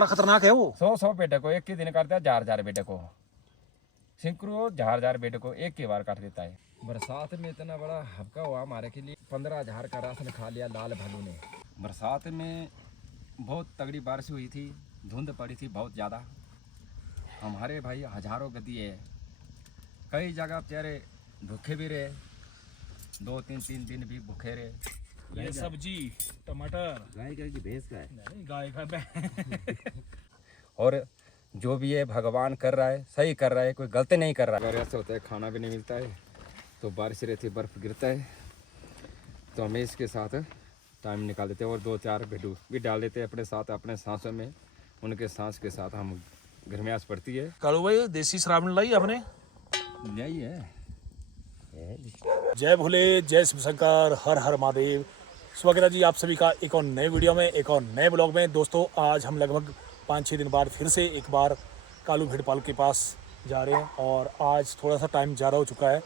बड़ा खतरनाक है वो। 100 बेटे को एक ही दिन काटता है, 1000 बेटे को। सिंकरू 1000 बेटे को एक ही बार काट देता है। बरसात में इतना बड़ा हबका हुआ हमारे के लिए। 15,000 का राशन खा लिया लाल भालू ने। बरसात में बहुत तगड़ी बारिश हुई थी, धुंध पड़ी थी बहुत ज़्यादा। हमारे भाई हजारों गद्दी है, कई जगह बेचारे भूखे भी रहे, 2-3 दिन भी भूखे रहे। ये सब्जी टमाटर गाय का कि भैंस का है? नहीं, गाय का। और जो भी है भगवान कर रहा है, सही कर रहा है, कोई गलती नहीं कर रहा है। अगर ऐसा होता है खाना भी नहीं मिलता है, तो बारिश रहती है, बर्फ़ गिरता है, तो हमें इसके साथ टाइम निकाल देते हैं और 2-4 भेड़ू भी डाल देते हैं अपने साथ, अपने सांसों में। उनके सांस के साथ हम घर में आस पड़ती है। कालू भाई देसी शराब लाई आपने? यही है। जय भोले, जय शिव शंकर, हर हर महादेव। स्वागत है जी आप सभी का एक और नए वीडियो में, एक और नए ब्लॉग में। दोस्तों आज हम लगभग 5-6 दिन बाद फिर से एक बार कालू भेड़पाल के पास जा रहे हैं और आज थोड़ा सा टाइम ज़्यादा हो चुका है।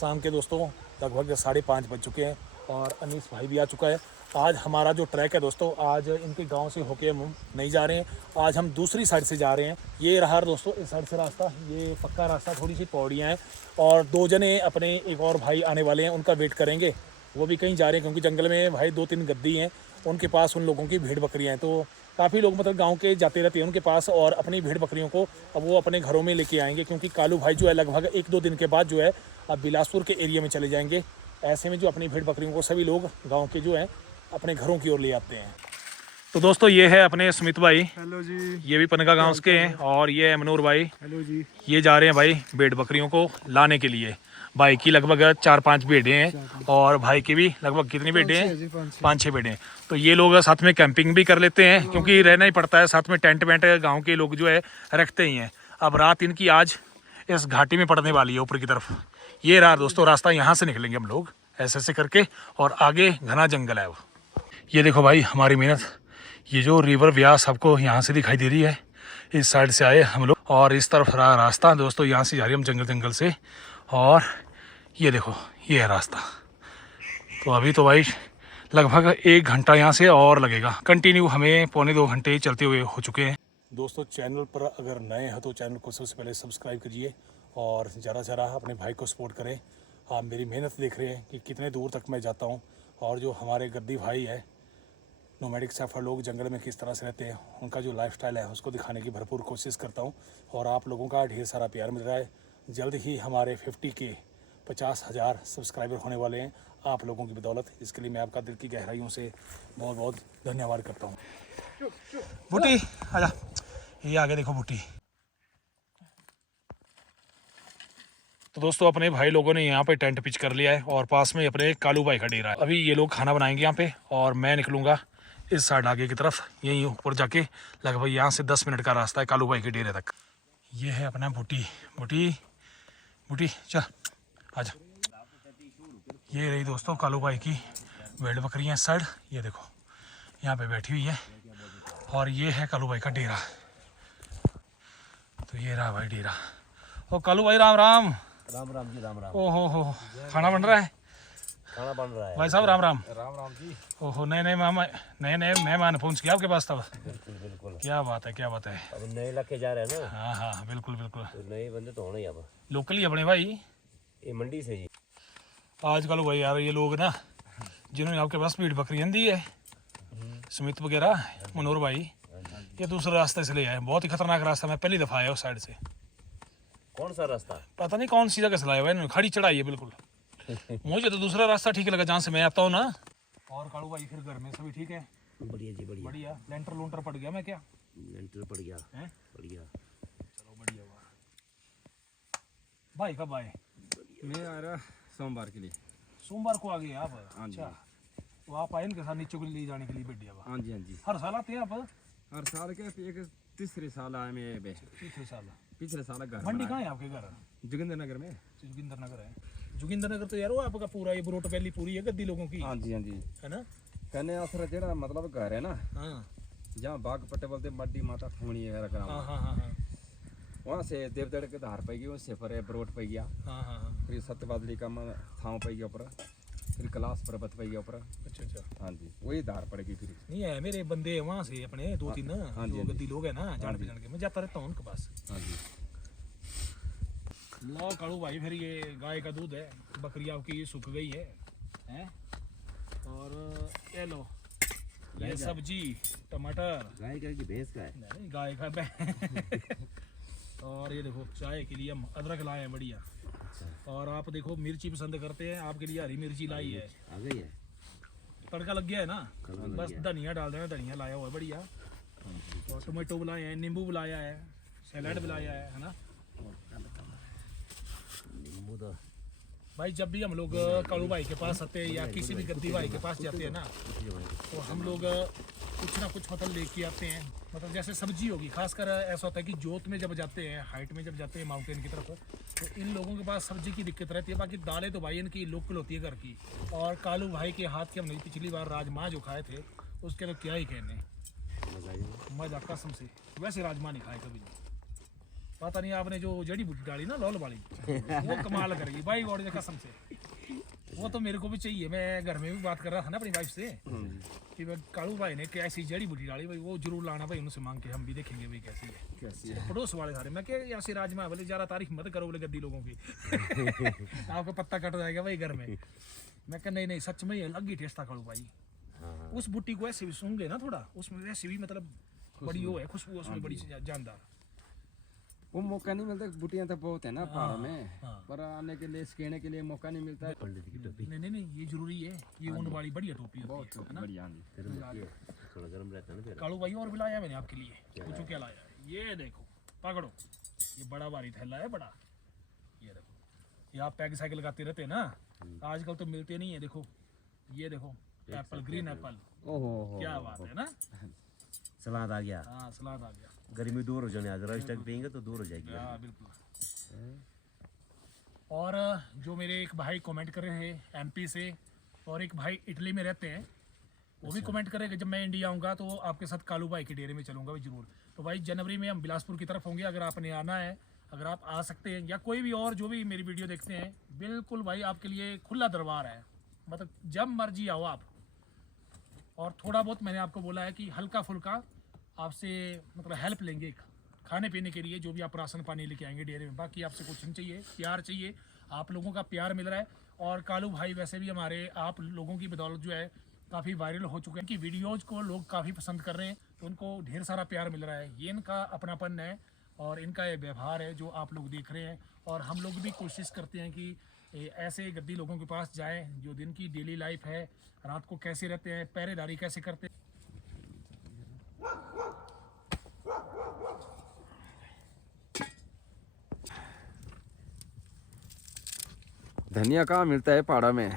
शाम के दोस्तों लगभग 5:30 बज चुके हैं और अनीस भाई भी आ चुका है। आज हमारा जो ट्रैक है दोस्तों, आज इनके गांव से होके हम नहीं जा रहे हैं, आज हम दूसरी साइड से जा रहे हैं। ये रहा दोस्तों इस साइड से रास्ता, ये पक्का रास्ता, थोड़ी सी पौड़ियाँ हैं और 2 जने अपने एक और भाई आने वाले हैं, उनका वेट करेंगे। वो भी कहीं जा रहे हैं क्योंकि जंगल में भाई 2-3 गद्दी हैं, उनके पास उन लोगों की भेड़ बकरियाँ हैं। तो काफ़ी लोग मतलब गांव के जाते रहते हैं उनके पास और अपनी भेड़ बकरियों को अब वो अपने घरों में लेके आएंगे, क्योंकि कालू भाई जो है लगभग 1-2 दिन के बाद जो है अब बिलासपुर के एरिया में चले जाएंगे। ऐसे में जो अपनी भेड़ बकरियों को सभी लोग गांव के जो हैं अपने घरों की ओर ले आते हैं। तो दोस्तों ये है अपने सुमित भाई, हेलो जी। ये भी पनगा गांव के हैं, और ये है मनोहर भाई, हेलो जी। ये जा रहे हैं भाई भेड़ बकरियों को लाने के लिए। भाई की लगभग 4-5 भेड़ें हैं और भाई की भी लगभग कितनी भेड़ें हैं? 5-6 भेड़ें। तो ये लोग साथ में कैंपिंग भी कर लेते हैं क्योंकि रहना ही पड़ता है, साथ में टेंट वेंट गाँव के लोग जो है रखते ही हैं। अब रात इनकी आज इस घाटी में पड़ने वाली है ऊपर की तरफ। ये रहा दोस्तों रास्ता, यहाँ से निकलेंगे हम लोग ऐसे ऐसे करके और आगे घना जंगल है। ये देखो भाई हमारी मेहनत, ये जो रिवर व्यास आपको यहाँ से दिखाई दे रही है, इस साइड से आए हम लोग और इस तरफ रहा रास्ता दोस्तों, यहाँ से जा रही है हम जंगल से। और ये देखो ये है रास्ता। तो अभी तो भाई लगभग 1 घंटा यहाँ से और लगेगा, कंटिन्यू हमें 1.25-2 घंटे चलते हुए हो चुके हैं। दोस्तों चैनल पर अगर नए हैं तो चैनल को सबसे पहले सब्सक्राइब करिए और ज़रा ज़रा अपने भाई को सपोर्ट करें। आप मेरी मेहनत देख रहे हैं कि कितने दूर तक मैं जाता हूँ और जो हमारे गद्दी भाई है, नोमैडिक सफ़र लोग जंगल में किस तरह से रहते हैं, उनका जो लाइफस्टाइल है उसको दिखाने की भरपूर कोशिश करता हूँ और आप लोगों का ढेर सारा प्यार मिल रहा है। जल्द ही हमारे 50,000 सब्सक्राइबर होने वाले हैं आप लोगों की बदौलत। इसके लिए मैं आपका दिल की गहराइयों से बहुत बहुत धन्यवाद करता हूँ। बूटी आजा, ये आगे देखो बूटी। तो दोस्तों अपने भाई लोगों ने यहाँ पे टेंट पिच कर लिया है और पास में अपने कालू भाई का डेरा है। अभी ये लोग खाना बनाएंगे यहाँ पे और मैं निकलूंगा इस साइड आगे की तरफ, यहीं ऊपर जाके लगभग यहाँ से 10 मिनट का रास्ता है कालू भाई के डेरे तक। ये है अपना बूटी, बूटी बूटी चल आजा। ये रही दोस्तों कालू भाई की भेड़ बकरियाँ इस साइड, ये देखो यहाँ पे बैठी हुई है और ये है कालू भाई का डेरा। तो ये रहा भाई डेरा। ओ कालू भाई राम राम। राम राम जी, राम राम। ओहो खाना बन रहा है? खाना बन रहा है भाई साहब राम राम। राम राम जी। ओहो नए मेहमान पहुंच गया आपके पास तब। बिल्कुल बिल्कुल। क्या बात है, क्या बात है। अब नए इलाके जा रहे हैं ना। हाँ हाँ बिल्कुल बिल्कुल, तो नए बंदे तो होने ही अब। लोकल ही अपने भाई, ये मंडी से जी। आजकल भाई यार ये लोग ना जिन्होंने आपके पास भेड़ बकरियां दी है, सुमित वगैरह, मनोहर भाई, ये दूसरे रास्ते से ले आए। बहुत ही खतरनाक रास्ता, मैं पहली दफ़ा आया उस साइड से। कौन सा रास्ता? पता नहीं कौन सी जगह से लाया हुआ है, खड़ी चढ़ाई है बिल्कुल। मुझे तो दूसरा रास्ता ठीक लगा जहाँ से मैं आता हूँ ना। और कालू भाई फिर घर में सभी ठीक है? बढ़िया जी बढ़िया। बढ़िया। लेंटर लूंटर पड़ गया मैं क्या? लेंटर पड़ गया है बढ़िया। चलो बढ़िया हुआ। भाई कब आए? मैं आ रहा सोमवार के लिए। सोमवार को आ गए आप? हाँ जी। अच्छा, तो आप आए इनके साथ नीचे को ले जाने के लिए बढ़िया हुआ। हाँ जी, हाँ जी। हर साल आते हैं आप? हर साल के एक तीसरे साल आए मैं बे। पिछले साल घर मंडी कहाँ है आपके घर? जोगिंदर नगर में। जोगिंदर नगर है। जोगिंदर नगर तो यार वो आपका पूरा ये ब्रोट वैली पूरी है गद्दी लोगों की। हाँ जी, हाँ जी। है ना? कहने आसरा जेड़ा मतलब घर है ना, हाँ जहाँ बाग पट्टे बोलते मड्डी माता ठुमणी है हाँ हाँ हाँ हाँ वहाँ से देवदड़ के धार पे गई, उससे फिर ब्रोट पे गया, हाँ हाँ हाँ। फिर सत्यवादली का थाव पे गया ऊपर, फिर क्लास पर्वत पे ऊपर। अच्छा अच्छा। हाँ जी, वही धार पड़ेगी फिर। नहीं है मेरे बंदे वहाँ से अपने 2-3 हाँ जी, जो गद्दी लोग हैं ना जान पहचान के, मैं जाता रहता हूँ उनके पास। हाँ जी। लो कालू भाई, फिर ये गाय का दूध है, बकरी आपकी ये सूख गई है, हैं? और ये लो ये सब्जी टमाटर, गाय का कि भैंस का है? नहीं गाय का और ये देखो चाय के लिए हम अदरक लाए हैं बढ़िया। और आप देखो मिर्ची पसंद करते हैं, आपके लिए हरी मिर्ची लाई है। आ गई है। तड़का लग गया है ना, तड़का लग बस गया। धनिया डाल देना, धनिया लाया हुआ है बढ़िया। और टोमेटो बुलाए हैं, नींबू बुलाया है, सैलड बुलाया है ना। नींबू तो भाई जब भी हम लोग कालू भाई के पास आते हैं या किसी भी गद्दी भाई के पास जाते हैं ना, तो हम लोग कुछ ना कुछ मतलब लेके आते हैं। मतलब जैसे सब्जी होगी, खासकर ऐसा होता है कि जोत में जब जाते हैं, हाइट में जब जाते हैं माउंटेन की तरफ, तो इन लोगों के पास सब्जी की दिक्कत रहती है। बाकी दालें तो भाई इनकी लोकल होती है घर की। और कालू भाई के हाथ के हमने पिछली बार राजमा जो खाए थे, उसके तो क्या ही कहने, मजा आ जाएगा। मजा कसम से। वैसे राजमा नहीं खाए कभी, पता नहीं आपने जो जड़ी बूटी डाली ना लौल वाली, वो कमाल करेगी भाई और कसम से। वो तो मेरे को भी चाहिए। मैं घर में भी बात कर रहा था ना अपनी वाइफ से कि भाई कालू भाई ने कैसी जड़ी बूटी डाली, भाई वो जरूर लाना भाई, उनसे मांग के हम भी देखेंगे भाई कैसी है। कैसी है? पड़ोस वाले सारे, मैं क्या ऐसी राजमा बोले ज़्यादा तारीफ मत करो बोले गद्दी लोगों की आपका पत्ता कट जाएगा भाई घर में। मैं कहा नहीं नहीं सच में अलग ही टेस्ट था कालू भाई। हाँ। उस बूटी को ऐसे भी सूंघे ना थोड़ा, उसमें वैसे भी मतलब बड़ी वो है खुशबू उसमें बड़ी जानदार। वो मौका नहीं मिलता, बुटियां तो बहुत है ना पहाड़ में, हाँ। पर आने के लिए सीखने के लिए मौका नहीं मिलता है। पंडित की टोपी नहीं नहीं नहीं ये जरूरी है, ये ऊन वाली बढ़िया टोपी होती बहुत है ना। बढ़िया। हाँ जी। गर्म होती है, थोड़ा गर्म रहता है ना तेरा। कालू भाई और भी लाया मैंने आपके लिए, पूछो क्या लाया है। ये देखो पकड़ो, ये बड़ा भारी थैला है बड़ा। ये देखो, ये आप पैग साइकिल लगाते रहते हैं ना, आजकल तो मिलते नहीं है। देखो ये देखो एप्पल, ग्रीन एप्पल, ओहो, क्या बात है ना। सलाद आ गया। हाँ सलाद आ गया। गर्मी दूर हो जाने, अगर राइस तक पियेंगे तो दूर हो जाएगी। हाँ बिल्कुल। और जो मेरे एक भाई कमेंट कर रहे हैं एमपी से, और एक भाई इटली में रहते हैं, वो भी कमेंट करेंगे जब मैं इंडिया आऊँगा तो आपके साथ कालू भाई के डेरे में चलूँगा भाई जरूर। तो भाई जनवरी में हम बिलासपुर की तरफ होंगे, अगर आपने आना है, अगर आप आ सकते हैं, या कोई भी और जो भी मेरी वीडियो देखते हैं, बिल्कुल भाई आपके लिए खुला दरबार है, मतलब जब मर्जी आओ आप। और थोड़ा बहुत मैंने आपको बोला है कि हल्का फुल्का आपसे मतलब हेल्प लेंगे खाने पीने के लिए, जो भी आप राशन पानी लेके आएंगे डेरे में। बाकी आपसे कुछ नहीं चाहिए, प्यार चाहिए। आप लोगों का प्यार मिल रहा है। और कालू भाई वैसे भी हमारे आप लोगों की बदौलत जो है काफ़ी वायरल हो चुके हैं, कि वीडियोज़ को लोग काफ़ी पसंद कर रहे हैं, तो उनको ढेर सारा प्यार मिल रहा है। ये इनका अपनापन है और इनका ये व्यवहार है जो आप लोग देख रहे हैं। और हम लोग भी कोशिश करते हैं कि ऐसे गद्दी लोगों के पास जाएं, जो दिन की डेली लाइफ है, रात को कैसे रहते हैं, पहरेदारी कैसे करते हैं। धनिया कहाँ मिलता है पहाड़ा में,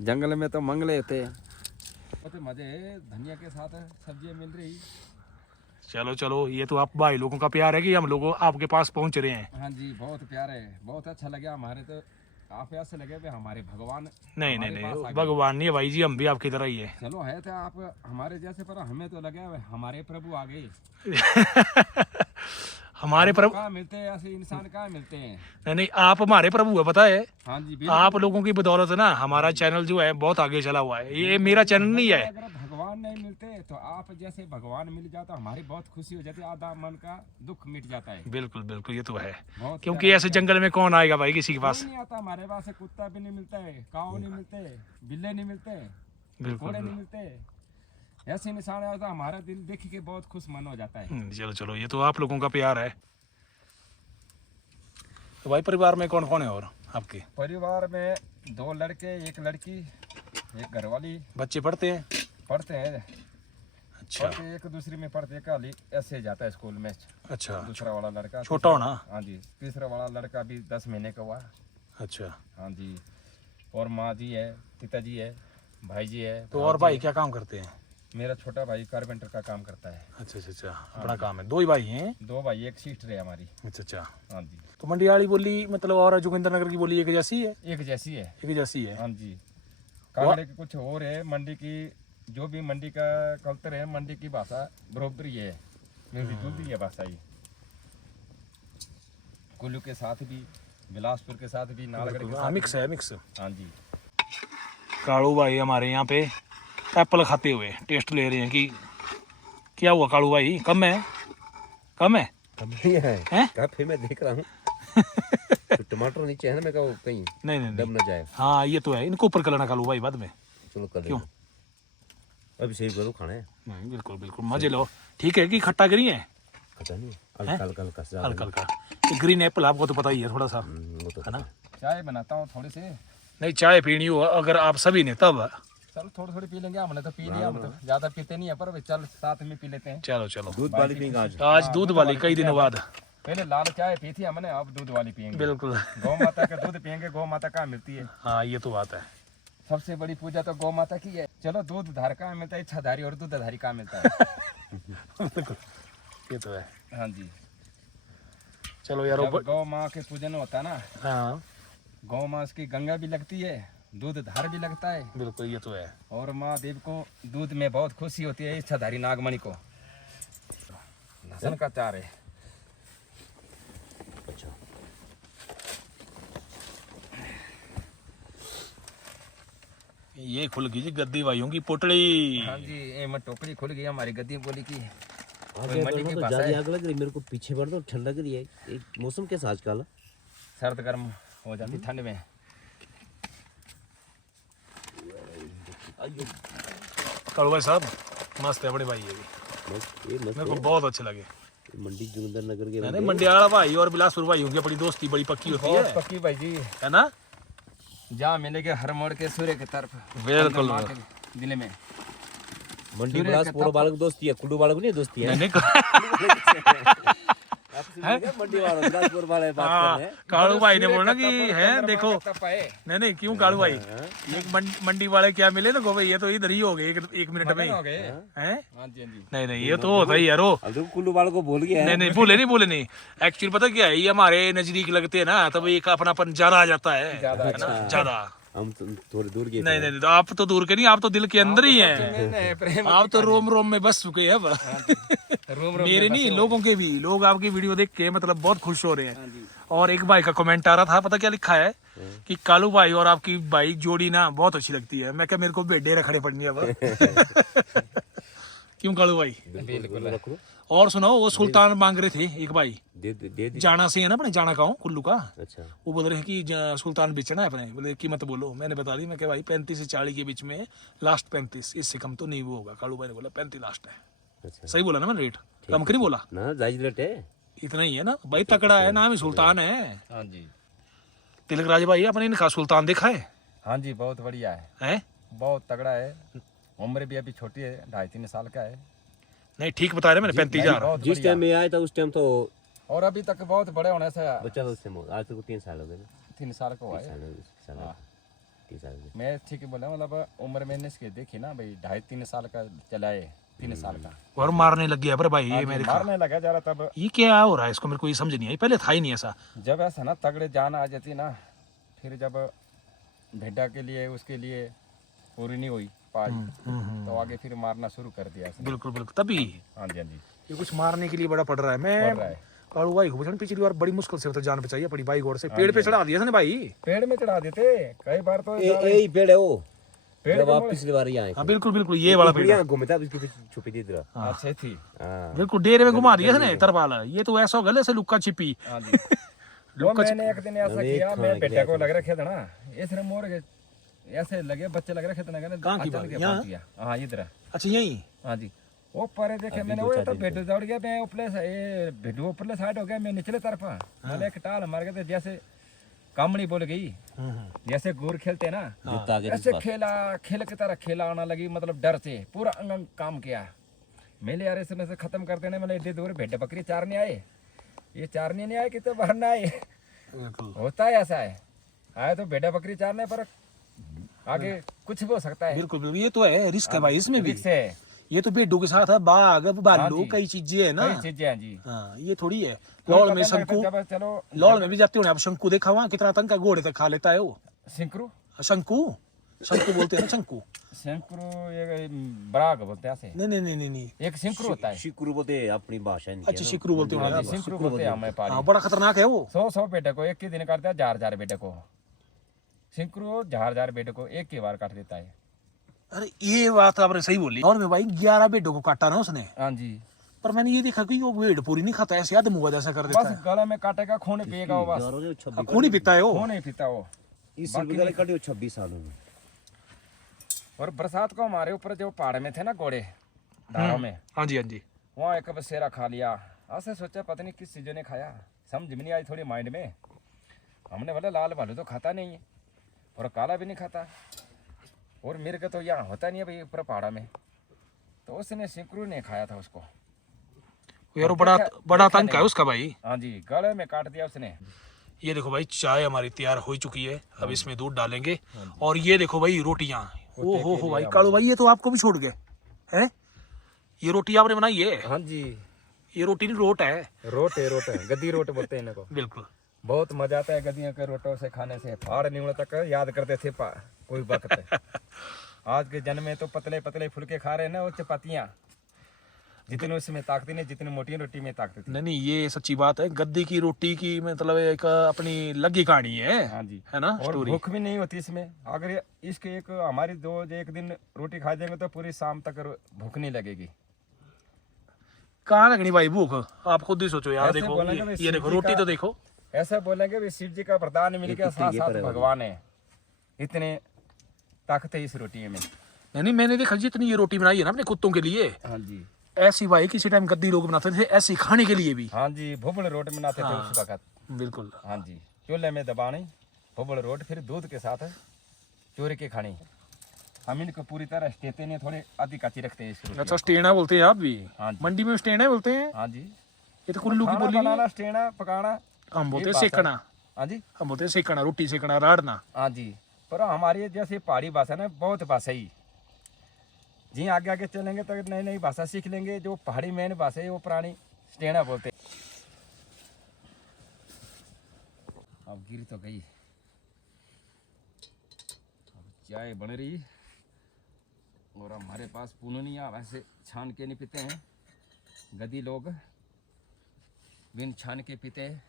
जंगल में तो मंगले थे। तो मजे है, धनिया के साथ सब्जियां मिल रही। चलो चलो, ये तो आप भाई लोगों का प्यार है कि हम लोग आपके पास पहुंच रहे हैं। हाँ जी, बहुत प्यार है, बहुत अच्छा लगा हमारे तो। आप ऐसे लगे भाई हमारे भगवान। नहीं नहीं हमारे पास आ नहीं, गए। भगवान नहीं है भाई जी, हम भी आपकी तरह ही है। चलो है तो आप हमारे जैसे, पर हमें तो लगे हमारे प्रभु आ गए। हमारे प्रभु कहाँ मिलते हैं ऐसे इंसान, कहाँ मिलते हैं। नहीं नहीं, आप हमारे प्रभु है पता है। हाँ जी, आप लोगों की बदौलत ना हमारा चैनल जो है बहुत आगे चला हुआ है। ये मेरा चैनल नहीं है। अगर भगवान नहीं मिलते तो आप जैसे भगवान मिल जाता, हमारी बहुत खुशी हो जाती, आधा मन का दुख मिट जाता है। बिल्कुल बिल्कुल, ये तो है। बहुत क्योंकि ऐसे जंगल में कौन आएगा भाई किसी के पास। कोई नहीं आता हमारे पास, कुत्ता भी नहीं मिलता है, काऊ नहीं मिलते, बिल्ले नहीं मिलते, बिल्कुल घोड़े नहीं मिलते। ऐसे इंसान आता, हमारा दिल देख के बहुत खुश मन हो जाता है। चलो चलो, ये तो आप लोगों का प्यार है। तो भाई परिवार में कौन कौन है और आपके? परिवार में 2 लड़के, 1 लड़की, 1 घरवाली। बच्चे पढ़ते हैं? पढ़ते हैं। अच्छा पढ़ते, एक दूसरी में पढ़ते, एक खाली ऐसे जाता है स्कूल में। अच्छा, दूसरा वाला लड़का छोटा हो ना? हाँ जी, तीसरा वाला लड़का भी 10 महीने का हुआ। अच्छा, हाँ जी। और माँ जी है, पिताजी है, भाई जी है। तो और भाई क्या काम करते हैं? मेरा छोटा भाई कारपेंटर का काम करता है। अच्छा अच्छा अच्छा, अपना काम है। 2 ही भाई हैं? 2 भाई, 1 सिस्टर है हमारी। अच्छा अच्छा। हाँ जी। तो मंडियाली बोली मतलब और जोगिंदर नगर की बोली एक जैसी है? एक जैसी है। एक जैसी है। हाँ जी। कांगड़े की कुछ और है, मंडी की जो भी मंडी का कल्चर है, मंडी की भाषा बरोबरी है, मिलती जुलती है भाषा ही। कुल्लू के साथ भी, बिलासपुर के साथ भी, नालगढ़ के साथ मिक्स है, मिक्स। हाँ जी। कालू भाई हमारे यहाँ पे एप्पल खाते हुए टेस्ट ले रहे हैं कि क्या हुआ कालू भाई, कम है कम है कम नहीं है हैं? काफी मैं देख रहा हूँ तो टमाटर नीचे है ना, मैं कहा कहीं नहीं नहीं दब नहीं। न जाए। हाँ ये तो है, इनको ऊपर कर लेना कालू भाई बाद में। चलो कर क्यों? लेंगे। अभी सही करो, खाना है। नहीं बिल्कुल बिल्कुल मजे लो। ठीक है कि खट्टा ग्रीन है, खता नहीं हल्का हल्का हल्का सा हल्का हल्का। ये ग्रीन एप्पल आपको तो पता ही है थोड़ा सा, वो तो है ना। चाय बनाता हूँ थोड़ी सी। नहीं चाय पीनी हो अगर आप सभी ने तब चलो थोड़ी थोड़ी पी लेंगे, हमने तो पी लिया, हम तो ज्यादा पीते नहीं है पर अभी चल साथ में पी लेते हैं। चलो चलो। दूध वाली पिएंगे आज। आज दूध वाली कई दिनों बाद। पहले लाल चाय पी थी हमने, अब दूध वाली पियेंगे। बिल्कुल गौ माता का दूध पियेंगे, गौ माता कहाँ मिलती है। हाँ ये तो बात है। सबसे बड़ी पूजा तो गौ माता की है। चलो दूध धार कहाँ मिलता है, इच्छाधारी और दूधधारी कहाँ मिलता है। बिल्कुल ये तो है। हाँ जी, चलो यार जब गौ माँ के पूजन होता है ना, हाँ गौ माँ की गंगा भी लगती है, दूध धार भी लगता है, बिल्कुल ये तो है। और माँ देव को दूध में बहुत खुशी होती है इच्छाधारी नागमणि को। लहसुन का चार है। अच्छा ये खुल गई जी गद्दी भाइयों की पोटली। हाँ जी, ये मैं टोकरी खुल गई हमारी गद्दी बोली की। आगे मटी की तो भाषा ज्यादा है। आग लग रही मेरे को, पीछे बढ़ तो ठंड लग रही है। एक मौसम कैसा आजकल? सर्द गर्म हो जाती ठंड में। कालू भाई साहब मस्त है बड़े भाई, ये भी मस्त, ये मस्त मेरे को है। बहुत अच्छे लगे। मंडी जोगिंदर नगर के मैंने मंडियाला भाई और बिलासपुर भाई होंगे, बड़ी दोस्ती बड़ी पक्की होती बहुत है पक्की भाई जी, है ना। जहाँ मिलेंगे हर मोड़ के सूर्य की तरफ। बिल्कुल। माँ के दिल में मंडी सूर्य के बिलासपुर तप- वालों की दोस्ती है, कुल्लू वालों की नहीं दोस्ती है। नहीं मंडी वालों बिलासपुर वाले बात कर रहे हैं। कालू भाई ने सूर्य बोला का कि तप और है चंद्रमा देखो, का तप है। नहीं क्यों कालू भाई, ये मंडी वाले क्या मिले ना, भाई ये तो इधर ही हो गए एक मिनट में मगन हो गए। हैं। हाँ जी, हाँ जी। नहीं ये तो होता ही यार। अब देखो कुल्लू वालों को बोल गया है। नहीं बोले नहीं। एक्चुअली पता क्या है, ये हमारे नजदीक लगते हैं ना, तब एक अपनापन ज्यादा आ जाता है ज्यादा है ना, ज्यादा। हम थोड़ी दूर गए थे। नहीं आप तो दूर के नहीं, आप तो दिल के अंदर ही हैं। मैंने प्रेम आप तो रोम में बस चुके हैं अब। रूम रूम मेरे में नहीं, बसे लोगों के भी, लोग आपकी वीडियो देख के मतलब बहुत खुश हो रहे हाँ हैं। जी। और एक भाई का कमेंट आ रहा था, पता क्या लिखा है कि कालू भाई और आपकी भाई जोड़ी ना बहुत अच्छी लगती है। मैं क्या, मेरे को बेडे रखने पड़नी है अब। क्यों कालू भाई? बिल्कुल रख लो। और सुनाओ, वो सुल्तान मांग रहे थे एक भाई, दे दे दे। जाना से है ना अपने, जाना गाँव कुल्लू का। अच्छा वो बोल रहे हैं कि सुल्तान बेचना है अपने, बोले कीमत बोलो। मैंने बता दी, मैं क्या भाई 35 से 40 के बीच में लास्ट 35, इससे कम तो नहीं वो होगा। कालू भाई ने बोला 35 लास्ट है। अच्छा सही बोला ना मैंने, रेट कम के नहीं बोला, ना जायज रेट है। इतना ही है ना भाई, तकड़ा है, नाम ही सुल्तान है। हाँ जी, तिलक राज भाई आपने इनका सुल्तान देखा है? हाँ जी, बहुत बढ़िया है, हैं? बहुत तगड़ा है। उम्र भी अभी छोटी है, 2.5-3 साल का है। नहीं ठीक बता रहे मैंने, 35,000। बहुत जिस बढ़िया। टाइम में आया था उस टाइम तो और अभी तक बहुत बड़े होने से बच्चा था उस टाइम। आज तक 3 साल हो गए ना। 3 साल का हुआ है। 3 हाँ। साल हो गए। मैं ठीक बोला, मतलब उम्र मैंने इसकी देखी ना भाई, 2.5-3 साल का चला है, 3 साल का। और मारने लग गया पर भाई ये हाँ जी, मेरे मारने लगा जा रहा। तब ये क्या हो रहा है इसको, मेरे को ये समझ नहीं आई, पहले था ही नहीं ऐसा। जब ऐसा ना तगड़े जान आ जाती ना, फिर जब भेड़ा के लिए उसके लिए पूरी नहीं हुई पाज, तो आगे फिर मारना शुरू कर दिया उसने। बिल्कुल तभी हाँ जी, हाँ जी, ये कुछ मारने के लिए बड़ा पड़ रहा है। बढ़ मैं रहा है। कालू भाई को पिछली बार बड़ी मुश्किल से तो जान बचाई अपनी बाइक और से, पेड़ पे चढ़ा दिया था भाई। पेड़ में चढ़ा देते कई बार तो। यही पेड़ है वो, पेड़ जब के आप मुड़े- पिछली बार यहाँ आए हाँ थे। बिल्कुल ये वाला पेड़। बढ़िया घूमे था, उसके पीछे छुपी थी इधर। अच्छी थी। हाँ बिल्कुल डेरे में घुमा दिया था तरपाल। ये तो ऐसा हो गया जैसे लुक्का छिपी। हाँ जी। वो मैंने एक दिन ऐसा मैंने किया, खाने मैं के बेटे लिए को लग रखे थे ना, इसने मोर के ऐसे लगे बच्चे लग रखे थे ना, कहाँ की बात? यहाँ? हाँ इधर। अच्छा यही। हाँ जी, वो परे देखे मैंने, वो तो भेड़ दौड़ गया, मैं ऊपरले से ये भेड़ ऊपरले साइड हो गया, मैं निचले तरफ। मैंने एक टाल मार के, जैसे कामड़ी बोल गई, जैसे गोर खेलते ना, जूता आगे ऐसे खेल की तरह खेला आना लगी, मतलब डर से पूरा अंग अंग काम किया। मेले यार इसमें से खत्म कर देने, मैंने एडी दूर भेड़ बकरी चारने आए, ये चारने नहीं आए कि तो भरना आए। होता है ऐसा है, आए तो भेड़ बकरी चारने पर आगे कुछ भी हो सकता है। बिल्कुल ये तो है, रिस्क है भाई इसमें भी। रिस्क है, ये तो बेडू के साथ है, बाघ भालू जी। कई चीजें है ना। कई चीजें हैं जी। हाँ ये थोड़ी है। लौड़ में शंकु, जब चलो लौड़ में भी जाते हो ना, अब शंकु देखा वहाँ कितना तंग का घोड़े तक खा लेता है वो। सिंकरू, शंकु बोलते हैं ना, शंकु। सिंकरू ये बराग बोलते हैं ऐसे। नहीं एक सिंकरू होता है। शिकरू बोलते हैं अपनी भाषा इनकी, अच्छा शिकरू बोलते हो हाँ ना। जी, सिंकरू बोलते हैं हमें हाँ पाड़ी। बड़ा खतरनाक है वो। 100 बेटे को एक ही दिन करते हैं, 1000 बेटे को। सिंक्रो 1000 बेड को एक के बार काट देता है। अरे ये बात आपने सही बोली। और में भाई 11 भेड़ों को काटा ना उसने, हाँ जी, पर मैंने ये देखा कि वो भेड़ पूरी नहीं खाता, ऐसे आदम हुआ जैसा कर देता बस गला में काटेगा, खून पिएगा वो, बस है। खून ही पीता है वो। खून नहीं पीता वो। इस गले कटे 26 सालों में। और बरसात को हमारे ऊपर जो पहाड़ में थे ना घोड़े धारों में, हाँ जी हाँ जी। वहाँ एक बसेरा खा लिया। ऐसे सोचा पता नहीं किस चीज़ों ने खाया, समझ में नहीं आई थोड़ी माइंड में। हमने बोला लाल भालू तो खाता नहीं है और काला भी नहीं खाता, और मेरे को तो यहाँ होता नहीं है भाई ऊपर पहाड़ा में, तो उसने सिंकरू ने खाया था उसको। यार वो बड़ा आतंक है उसका भाई। हाँ जी, गले में काट दिया उसने। ये देखो भाई चाय हमारी तैयार हो चुकी है, अब इसमें दूध डालेंगे। और ये देखो भाई रोटियां, ओ हो भाई कालू भाई, ये तो आपको भी छोड़ गए हैं। ये रोटी आपने बनाई है? हाँ जी, ये रोटी नहीं रोट है। रोट है, गद्दी रोट बोलते हैं इनको। बिल्कुल। बहुत मजा आता है गद्दियों के रोटों से खाने से। फाड़ निवड़ तक याद करते थे कोई वक्त। आज के जन्म में तो पतले पतले फुलके खा रहे हैं ना, वो चपातियाँ, जितने उसमें ताकत नहीं, जितनी मोटी रोटी में ताकत थी। नहीं ये सच्ची बात है। गद्दी की रोटी की मतलब एक अपनी लगी कहानी है। हाँ जी, है ना और स्टोरी। भूख भी नहीं होती इसमें। अगर इसके एक हमारी एक दिन रोटी खा देंगे तो पूरी शाम तक भूख नहीं लगेगी। कहाँ लगनी भाई भूख, आप खुद ही सोचो यार। ऐसे देखो बोलेंगे भाई ये देखो शिव जी रोटी का- तो देखो। ऐसा बोलेंगे भी शिव जी का वरदान मिल गया, साथ साथ भगवान है, इतने ताकत है इस रोटी में। नहीं मैंने देखा जितनी ये रोटी बनाई है ना अपने कुत्तों के लिए, हाँ जी, ऐसी भाई किसी टाइम गद्दी लोग बनाते थे, ऐसी खाने के लिए भी। हाँ जी, भुबड़ रोट बनाते थे उस वक्त। बिल्कुल। हाँ जी, चूल्हे में दबानी भुबड़ रोट, फिर दूध के साथ चोरी के खानी। हम इनको पूरी तरह स्टेते नहीं, थोड़े आधी कच्ची रखते हैं इस रोटी अच्छा को। स्टेना बोलते हैं आप भी? हाँ जी। मंडी में स्टेना बोलते हैं। हाँ जी, ये तो कुल्लू की खाना बोली नहीं है। बनाना, स्टेना पकाना, हम बोलते ये हैं बात है। सेकना। हाँ जी, हम बोलते हैं सेकना, रोटी सेकना, राड़ना। हाँ जी, पर हमारी जैसे पहाड़ी भाषा ना बहुत भाषा ही, जी आगे आगे चलेंगे तो नई नई भाषा सीख लेंगे। जो पहाड़ी मेन भाषा है वो पुरानी स्टेना बोलते हैं। अब गिर तो गई, अब चाय बन रही, और हमारे पास पुननिया वैसे छान के नहीं पीते हैं, गद्दी लोग बिन छान के पीते हैं।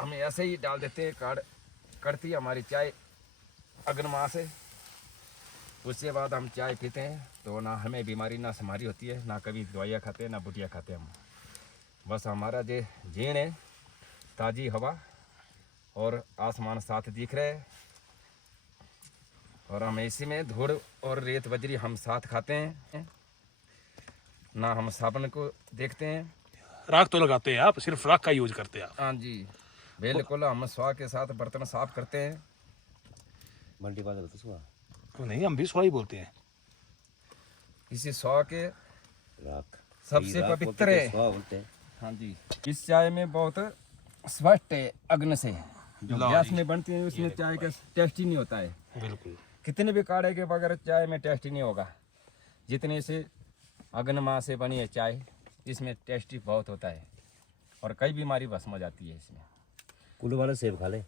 हम ऐसे ही डाल देते हैं, कड़ती हमारी चाय अग्नमा से। उसके बाद हम चाय पीते हैं तो ना हमें बीमारी ना समारी होती है, ना कभी दवाइयाँ खाते हैं, ना बुटियाँ खाते हैं हम। बस हमारा जो जीण है, ताज़ी हवा और आसमान साथ दिख रहे हैं, और हम इसी में धूड़ और रेत बजरी हम साथ खाते हैं, ना हम साबुन को देखते हैं। राख तो लगाते हैं आप, सिर्फ राख का यूज करते हैं आप। हाँ जी, बिल्कुल, हम स्वाद के साथ बर्तन साफ करते हैं। मंडी बात करते सुआ नहीं हम भी स्वाई बोलते हैं। इसी स्वाद के राख सबसे राख पवित्र बोलते है। सुआ बोलते हैं। हाँ जी, इस चाय में बहुत स्पष्ट है अग्नि से, जो लो गैस जी। में बनती है उसमें चाय का टेस्ट ही नहीं होता है। बिल्कुल। कितने भी काढ़े के बगैर चाय में टेस्ट ही नहीं होगा, जितने से अग्नमा से बनी है चाय, इसमें टेस्ट ही बहुत होता है, और कई बीमारी भस्म हो जाती है इसमें। कुल्लू वाले सेब खा ले,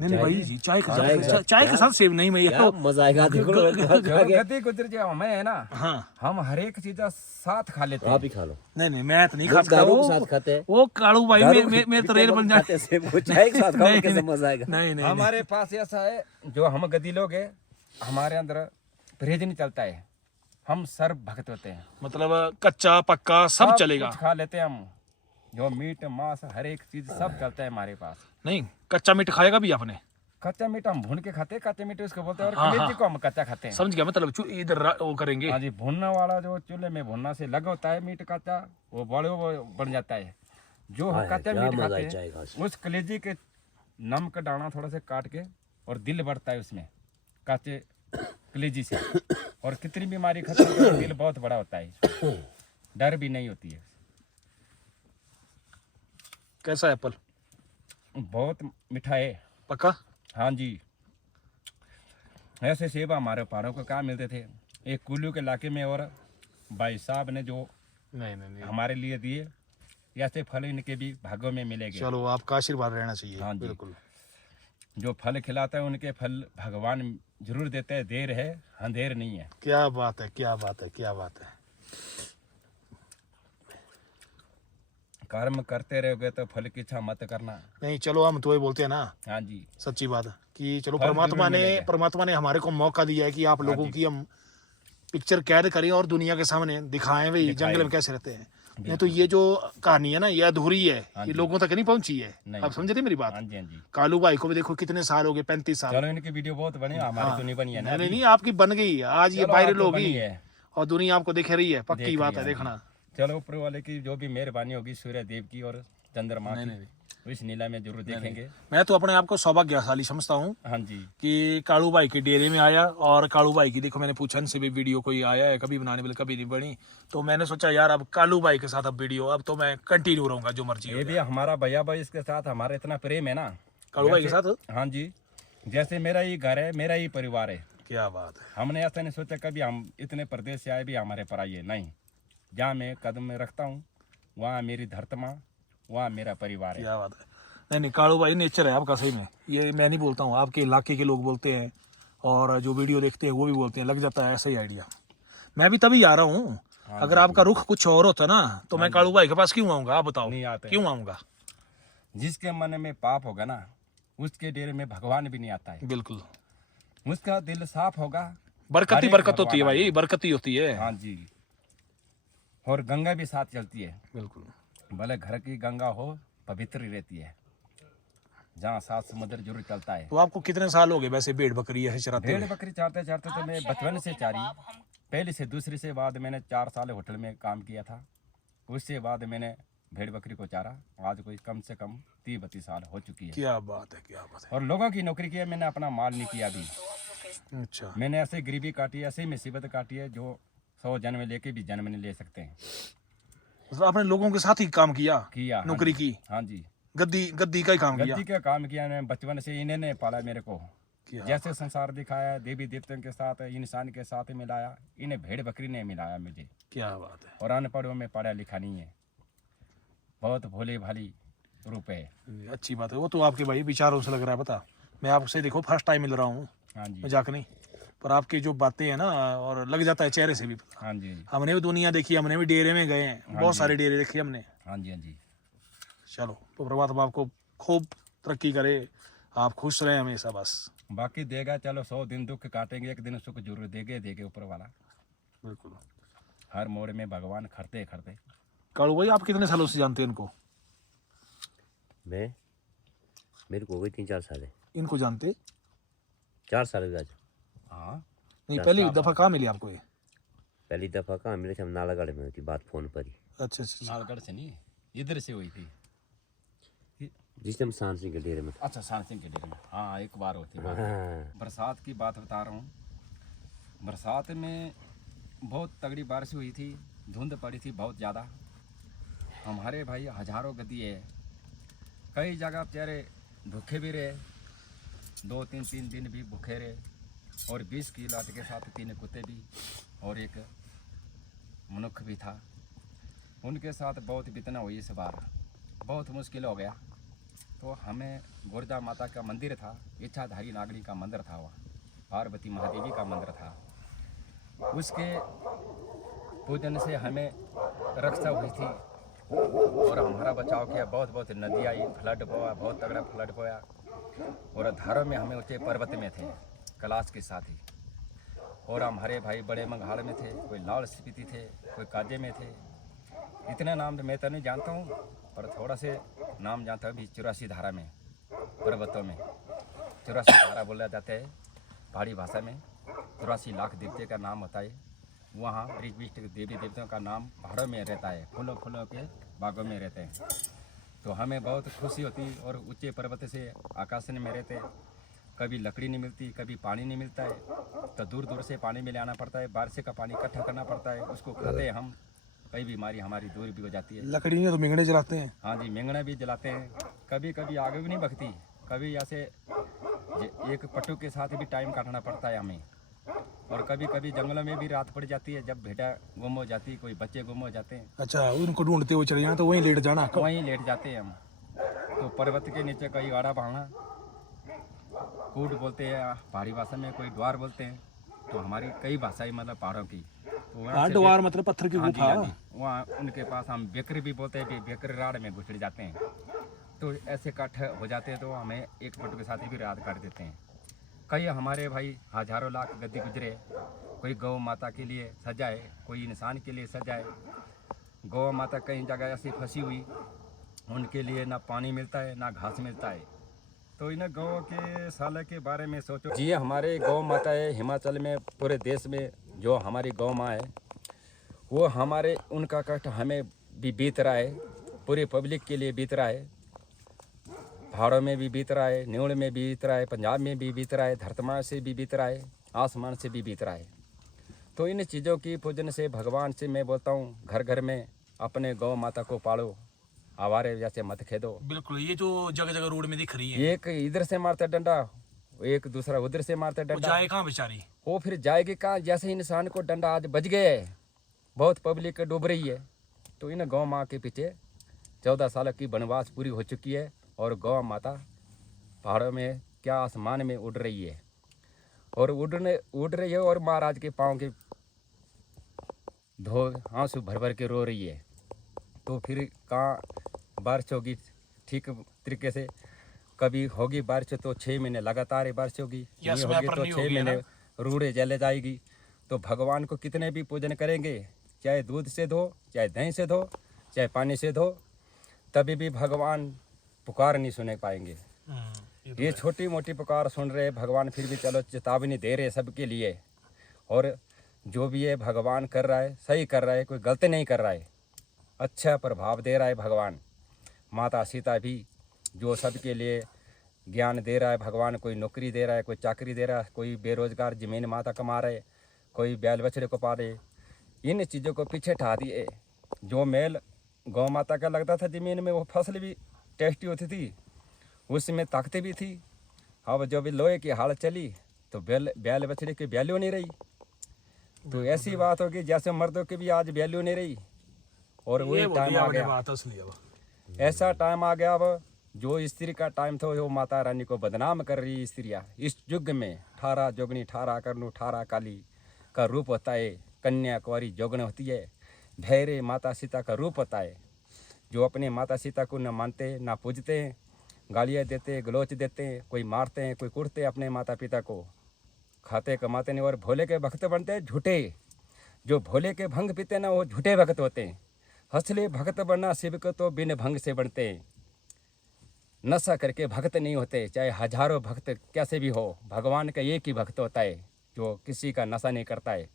नहीं भाई जी चाय के चाय के साथ, साथ चाय के साथ सेब नहीं मैं क्या मजा आएगा। देखो जो गद्दी गुजर जो हमें है ना, हाँ हम हर एक चीज साथ खा लेते आप हैं। ही खा लो। नहीं मैं तो नहीं लोग खाता। दारू के वो साथ खाते हैं। वो कालू भाई दारू मेरे तो रेल बन खाते जाए। हैं, सेब को चाय के साथ खाओ, नहीं, कैसे नहीं, मजा आएगा। नहीं हमारे पास ऐसा है, जो हम गद्दी लोग हैं, हमारे अंदर परहेज नहीं चलता है, हम सर्व भक्त होते हैं। मतलब कच्चा पक्का सब चलेगा। कुछ खा लेते हैं हम, जो मीट मांस हर एक चीज सब चलता है हमारे पास। नहीं कच्चा मीट खाएगा भी आपने? कच्चा मीट हम भून के खाते हैं, कच्चे मीट उसको बोलते हैं, और हाँ, कलेजी हाँ। को हम कच्चा खाते हैं। समझ गया, मतलब इधर वो करेंगे। हाँ जी, भुनने वाला जो चूल्हे में भुनना से लग होता है मीट कच्चा, वो बड़े वो बन जाता है। जो हम हाय, कच्चा क्या मीट मजा खाते है चाय का। हैं, उस कलेजी के नमक का दाना थोड़ा सा काट के, और दिल बढ़ता है उसमें कच्चे कलेजी से, और कितनी बीमारी खत्म होती है, दिल बहुत बड़ा होता है, डर भी नहीं होती है। कैसा एप्पल? बहुत मीठा है। पक्का? हाँ जी, ऐसे सेब हमारे पहाड़ों को कहाँ मिलते थे, एक कुल्लू के इलाके में, और भाई साहब ने जो नहीं हमारे लिए दिए, ऐसे फल इनके भी भागों में मिलेंगे। चलो आपका आशीर्वाद रहना चाहिए। हाँ जी। बिल्कुल। जो फल खिलाता है उनके फल भगवान जरूर देते हैं, देर है अंधेर नहीं है। क्या बात है, क्या बात है, क्या बात है। कर्म करते रहोगे तो फल की इच्छा मत करना। नहीं चलो, हम तो ये बोलते हैं ना, हाँ जी, सच्ची बात है कि चलो फल परमात्मा जरूर ने मिलेगा। परमात्मा ने हमारे को मौका दिया है कि आप हाँ लोगों जी। की हम पिक्चर कैद करें और दुनिया के सामने दिखाएं भाई दिखाएं। जंगल में कैसे रहते हैं। नहीं तो ये जो कहानी है ना, ये अधूरी है, हाँ ये जी। लोगों तक नहीं पहुंची है। नहीं। आप समझे थे मेरी बात? हाँ जी, हाँ जी। कालू भाई को भी देखो कितने साल हो गए, 35 साल। चलो इनकी वीडियो बहुत बनी, हमारी हाँ। तो नहीं बनी है ना नहीं अभी। नहीं, आपकी बन गई है, आज ये चलो, वायरल आज तो होगी बनी है। और दुनिया आपको दिख रही है, पक्की देख बात लिया, है, हाँ जी। देखना। चलो ऊपर वाले की जो भी मेहरबानी होगी सूर्य देव की और चंद्रमा की, इस नीला में जरूर देखेंगे। मैं तो अपने आप को सौभाग्यशाली समझता हूँ हाँ जी। कि कालू भाई के डेरे में आया, और कालू भाई की देखो मैंने पूछा इनसे भी वीडियो कोई आया है कभी बनाने वाले, कभी नहीं बनी, तो मैंने सोचा यार अब कालू भाई के साथ अब वीडियो, अब तो मैं कंटिन्यू रहूंगा जो मर्जी हो ये भी हमारा भैया भाई, इसके साथ हमारा इतना प्रेम है ना कालू भाई के जैसे- साथ। हाँ जी, जैसे मेरा ही घर है, मेरा ही परिवार है। क्या बात है। हमने ऐसा नहीं सोचा कभी हम इतने प्रदेश से आए भी हमारे पर आइए, नहीं। जहाँ मैं कदम में रखता हूँ वहाँ मेरी धरतमा, वहाँ मेरा परिवार है। क्या बात है। नहीं नहीं, कालू भाई नेचर है आपका सही में, ये मैं नहीं बोलता हूँ, आपके इलाके के लोग बोलते हैं और जो वीडियो देखते हैं वो भी बोलते हैं, लग जाता है ऐसा ही आइडिया। मैं भी तभी आ रहा हूँ, अगर आपका रुख कुछ और होता ना तो मैं कालू भाई के पास क्यों आऊँगा, आप बताओ नहीं आते। क्यों आऊँगा। जिसके मन में पाप होगा ना उसके डेरे में भगवान भी नहीं आता है। बिल्कुल, उसका दिल साफ होगा, बरकत ही हर एक बरकत होती है भगवान भाई, बरकत ही होती है। हाँ जी। और गंगा भी साथ चलती है, बिल्कुल। भले घर की गंगा हो पवित्र ही रहती है, जहाँ सात समुद्र जरूर चलता है। तो आपको कितने साल हो गए वैसे भेड़ बकरी ऐसे चराते भेड़ हुए? बकरी चारते चारते तो मैं बचपन से चारी, पहले से दूसरी से बाद मैंने 4 साल होटल में काम किया था, उससे बाद मैंने भेड़ बकरी को चारा। आज कोई कम से कम 30-32 साल हो चुकी है। क्या बात है, क्या बात और लोगों की नौकरी की है, मैंने अपना माल नहीं किया अभी। है। अच्छा, मैंने ऐसे गरीबी काटी है, ऐसे मुसीबत काटी है जो 100 जन्म लेके भी जन्म नहीं ले सकते हैं। मतलब आपने लोगों के साथ ही काम किया, किया, हाँ नौकरी जी। की, हाँ जी, गद्दी गद्दी का ही काम किया। गद्दी का काम किया मैंने, बचपन से इन्होंने पाला मेरे को। क्या जैसे संसार दिखाया, देवी देवताओं के साथ इंसान के साथ मिलाया, इन्हें भेड़ बकरी ने मिलाया मुझे। क्या बात है। और अनपढ़ों में पढ़ा लिखा नहीं है, बहुत भोले भाली रूप है। अच्छी बात है, वो तो आपके भाई विचारों से लग रहा है। बता, मैं आपसे देखो फर्स्ट टाइम मिल रहा हूँ, हाँ जी, मजाक नहीं, पर आपकी जो बातें हैं ना, और लग जाता है चेहरे से भी। हाँ जी, हमने भी दुनिया देखी, हमने भी डेरे में गए हैं, बहुत जी। सारे डेरे देखे हमने। हाँ जी, हाँ जी। चलो, तो परमात्मा आपको खूब तरक्की करे, आप खुश रहें हमेशा बस। बाकी देगा, चलो 100 दिन दुख काटेंगे, एक दिन सुख जरूर देगे ऊपर वाला। बिल्कुल। हर मोड़ में भगवान खड़ते खड़ते। कालू भाई, आप कितने सालों से जानते हैं इनको? मैं मेरे को हो गई 3-4 साल है। इनको जानते? 4 साल हो गए आज। हाँ, नहीं, पहली दफा कहाँ मिली आपको ये? पहली दफा कहाँ मिले थे, हम नालागढ़ में हुई थी बात फोन पर ही। अच्छा अच्छा। नालगढ़ से नहीं, इधर से हुई थी। जिस टाइम शान सिंह के डेरे में। अच्छा, शान सिंह के डेरे में, हाँ एक बार होती बात। हाँ। बरसात की बात बता रहा हूँ। बरसात में बहुत तगड़ी बारिश हुई थी, धुंध पड़ी थी बहुत ज़्यादा। हमारे भाई हजारों गद्दी है, कई जगह बेचारे भूखे भी रहे, 2-3 दिन भी भूखे रहे। और 20 की लाट के साथ 3 कुत्ते भी और एक मनुष्य भी था। उनके साथ बहुत बितना हुई इस बार, बहुत मुश्किल हो गया। तो हमें गुर्जा माता का मंदिर था, इच्छाधारी नागरी का मंदिर था, वहाँ पार्वती महादेवी का मंदिर था, उसके पूजन से हमें रक्षा हुई थी। और हमारा बचाव किया, बहुत बहुत नदी आई, फ्लड हुआ, बहुत तगड़ा फ्लड हुआ। और धारों में हमें ऊँचे पर्वत में थे कैलाश के साथ ही। और हमारे भाई बड़े मंगाड़ में थे, कोई लाल स्पीति थे, कोई काजे में थे। इतने नाम मैं तो नहीं जानता हूँ, पर थोड़ा से नाम जानता हूँ भी। 84 धारा में, पर्वतों में 84 धारा बोला जाता है पहाड़ी भाषा में। 84 लाख देवते का नाम होता है वहाँ। विष्ट देवी देवताओं का नाम पहाड़ों में रहता है, फूलों फूलों के बागों में रहते हैं। तो हमें बहुत खुशी होती। और ऊंचे पर्वत से आकाशन में रहते, कभी लकड़ी नहीं मिलती, कभी पानी नहीं मिलता है, तो दूर दूर से पानी में ले आना पड़ता है, बारिश का पानी इकट्ठा करना पड़ता है, उसको खाते हैं हम। कई बीमारी हमारी दूर भी हो जाती है। लकड़ी नहीं तो मिंगड़े जलाते हैं। हाँ जी, मेंगना भी जलाते हैं। कभी कभी आगे भी नहीं बखती, कभी ऐसे एक पट्टू के साथ भी टाइम काटना पड़ता है हमें। और कभी कभी जंगलों में भी रात पड़ जाती है, जब भेड़ा गुम हो जाती है, कोई बच्चे गुम हो जाते हैं, अच्छा, उनको ढूंढते हुए चले जाना, तो वहीं लेट जाना। वहीं लेट जाते हैं हम। तो पर्वत के नीचे कई आड़ा भावना, कूट बोलते हैं पहाड़ी भाषा में, कोई द्वार बोलते हैं। तो हमारी कई भाषाएं मतलब पहाड़ों की, वहाँ से डवार मतलब पत्थर की हाँ जी, गुफा। हाँ जी। वहाँ उनके पास हम बेकर भी बोलते हैं, बेकर राड में घुस जाते हैं। तो ऐसे कट हो जाते हैं तो हमें एक फोटो के साथ भी रात काट देते हैं। कई हमारे भाई हजारों लाख गद्दी गुजरे, कोई गौ माता के लिए सजाए, कोई इंसान के लिए सजाए। गौ माता कई जगह ऐसी फंसी हुई, उनके लिए ना पानी मिलता है ना घास मिलता है। तो इन गौ के साल के बारे में सोचो जी। हमारे गौ माता है हिमाचल में, पूरे देश में जो हमारी गौ माँ है वो हमारे, उनका कष्ट हमें भी बीत रहा है, पूरी पब्लिक के लिए बीत रहा है। पहाड़ों में भी बीत रहा है, न्यूड़ में भी बीत रहा है, पंजाब में भी बीत रहा है, धरतमा से भी बीत रहा है, आसमान से भी बीत रहा है। तो इन चीज़ों की पूजन से भगवान से मैं बोलता हूँ, घर घर में अपने गौ माता को पालो, आवारे जैसे मत खेदो। बिल्कुल, ये जो जगह जगह रोड में दिख रही है, एक इधर से मारता डंडा, एक दूसरा उधर से मारता वो डंडा, जाए कहाँ बेचारी? वो फिर जाएगी कहाँ? जैसे इंसान को डंडा आज बज गया है, बहुत पब्लिक डूब रही है। तो इन गौ माँ के पीछे 14 साल की वनवास पूरी हो चुकी है और गौ माता पहाड़ों में क्या आसमान में उड़ रही है, और उड़ रही है और महाराज के पाँव के धो आंसू भर भर के रो रही है। तो फिर कहाँ बारिश होगी ठीक तरीके से? कभी होगी बारिश तो 6 महीने लगातार बारिश होगी, नहीं होगी तो 6 महीने रूड़े जले जाएगी। तो भगवान को कितने भी पूजन करेंगे, चाहे दूध से धो, चाहे दही से धो, चाहे पानी से धो, तभी भी भगवान पुकार नहीं सुने पाएंगे। ये छोटी मोटी पुकार सुन रहे भगवान, फिर भी चलो चेतावनी दे रहे सबके लिए। और जो भी है भगवान कर रहा है, सही कर रहा है, कोई गलती नहीं कर रहा है, अच्छा प्रभाव दे रहा है भगवान। माता सीता भी जो सबके लिए ज्ञान दे रहा है भगवान, कोई नौकरी दे रहा है, कोई चाकरी दे रहा है, कोई बेरोजगार जमीन माता कमा रहे, कोई बैल बछड़े को पा रहे। इन चीज़ों को पीछे ठा दिए। जो मेल गौ माता का लगता था ज़मीन में, वो फसल भी टेस्टी होती थी, उसमें ताकत भी थी। अब जब लोहे की हाल चली तो बैल बछड़े की वैल्यू नहीं रही। तो ऐसी बात होगी जैसे मर्दों की भी आज वैल्यू नहीं रही। और वही टाइम आ गया, ऐसा टाइम आ गया अब जो स्त्री का टाइम था वो माता रानी को बदनाम कर रही स्त्रियाँ इस युग में। 18 जोगनी 18 करनू 18 काली का रूप होता है, कन्या कुंवारी जोगन होती है, भैरे माता सीता का रूप होता है। जो अपने माता सीता को न मानते ना पूजते हैं, गालियाँ देते, गलोच देते, कोई मारते हैं, कोई कुटते अपने माता पिता को, खाते कमाते नहीं, और भोले के भक्त बनते हैं झूठे। जो भोले के भंग पीते ना वो झूठे भक्त होते हैं। असली भक्त बनना शिव को तो बिन भंग से बनते हैं, नशा करके भक्त नहीं होते। चाहे हजारों भक्त कैसे भी हो, भगवान का एक ही भक्त होता है जो किसी का नशा नहीं करता है।